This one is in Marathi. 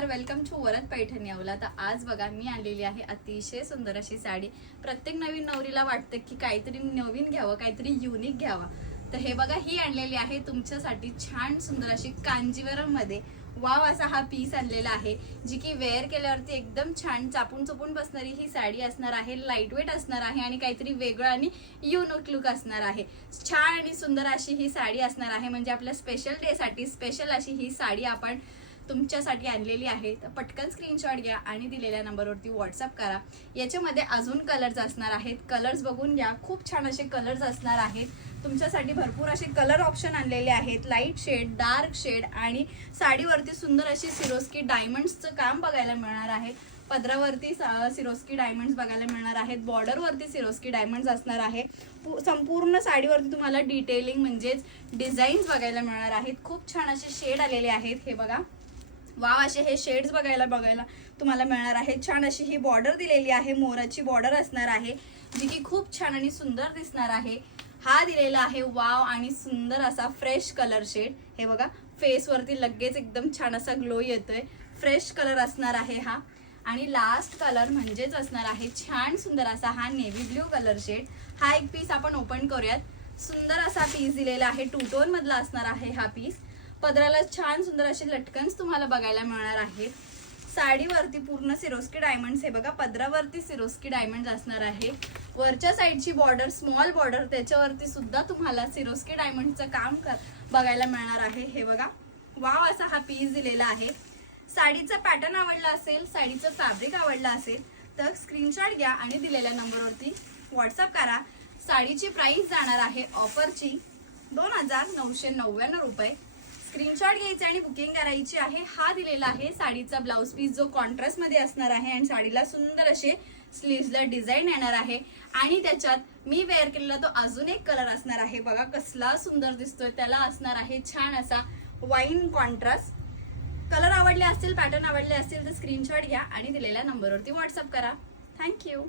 नमस्कार, वेलकम टू वरद पैठणी अवला। तर आज बघा मी आणलेली आहे अतिशय सुंदर अशी साडी। प्रत्येक नवीन नवरीला वाटतं की काहीतरी नवीन घ्यावं, काहीतरी युनिक घ्यावं। तर हे बघा ही आणलेली आहे तुमच्यासाठी छान सुंदर अशी कांजीवरम मध्ये वाव असा हा पीस आणलेला आहे, जी की वेअर केल्यावरती एकदम छान चापून चुपून बसणारी ही साडी असणार आहे। लाईट वेट असणार आहे आणि काहीतरी वेगळं आणि युनिक लुक असणार आहे। छान आणि सुंदर अशी ही साडी असणार आहे, म्हणजे आपल्या स्पेशल डे साठी स्पेशल अशी ही साडी आपण तुमच्यासाठी आणलेली आहे। तर पटकन स्क्रीनशॉट घ्या आणि दिलेल्या नंबरवरती व्हॉट्सअप करा। याच्यामध्ये अजून कलर्स असणार आहेत, कलर्स बघून घ्या। खूप छान असे कलर्स असणार आहेत तुमच्यासाठी। भरपूर असे कलर ऑप्शन आणलेले आहेत, लाईट शेड, डार्क शेड आणि साडीवरती सुंदर अशी सिरोस्की डायमंड्सचं काम बघायला मिळणार आहे। पदरावरती सिरोस्की डायमंड्स बघायला मिळणार आहेत, बॉर्डरवरती सिरोस्की डायमंड्स असणार आहे। संपूर्ण साडीवरती तुम्हाला डिटेलिंग म्हणजेच डिझाईन्स बघायला मिळणार आहेत। खूप छान असे शेड आलेले आहेत, हे बघा वाव असे हे शेड्स बघायला तुम्हाला मिळणार आहे। छान अशी ही बॉर्डर दिलेली आहे, मोराची बॉर्डर असणार आहे, जी की खूप छान आणि सुंदर दिसणार आहे। हा दिलेला आहे वाव आणि सुंदर असा फ्रेश कलर शेड, हे बघा फेस वरती लगेच एकदम छान असा ग्लो येतोय। फ्रेश कलर असणार आहे हा। आणि लास्ट कलर म्हणजेच असणार आहे छान सुंदर असा हा नेव्ही ब्ल्यू कलर शेड। हा एक पीस आपण ओपन करूयात। सुंदर असा पीस दिलेला आहे, टू टोन मधला असणार आहे हा पीस। पदराला छान सुंदर असे लटकन्स तुम्हाला बघायला मिळणार आहेत। साडीवरती पूर्ण सिरोस्की डायमंड्स, हे बघा पदरावरती सिरोस्की डायमंड्स असणार आहे। वरच्या साईडची बॉर्डर स्मॉल बॉर्डर, त्याच्यावरती सुद्धा तुम्हाला सिरोस्की डायमंडचं काम बघायला मिळणार आहे। हे बघा वाव असा हा पीस दिलेला आहे। साडीचा पॅटर्न आवडला असेल, साडीचं फॅब्रिक आवडला असेल तर स्क्रीनशॉट घ्या आणि दिलेल्या नंबरवरती व्हॉट्सअप करा। साडीची प्राइस जाणार आहे ऑफरची 2999 रुपये। स्क्रीनशॉट घ्यायचे आणि बुकिंग करायची आहे। हा दिलेला आहे साडीचा ब्लाउज पीस, जो कॉन्ट्रास्ट मध्ये असणार आहे आणि साडीला सुंदर असे स्लीव्सला डिझाईन येणार आहे। आणि त्याच्यात मी वेअर केलेला तो अजून एक कलर असणार आहे, बघा कसला सुंदर दिसतोय। त्याला असणार आहे छान असा वाईन कॉन्ट्रास्ट। कलर आवडले असतील, पॅटर्न आवडले असतील तर स्क्रीनशॉट घ्या आणि दिलेल्या नंबरवरती व्हॉट्सअप करा। थँक्यू।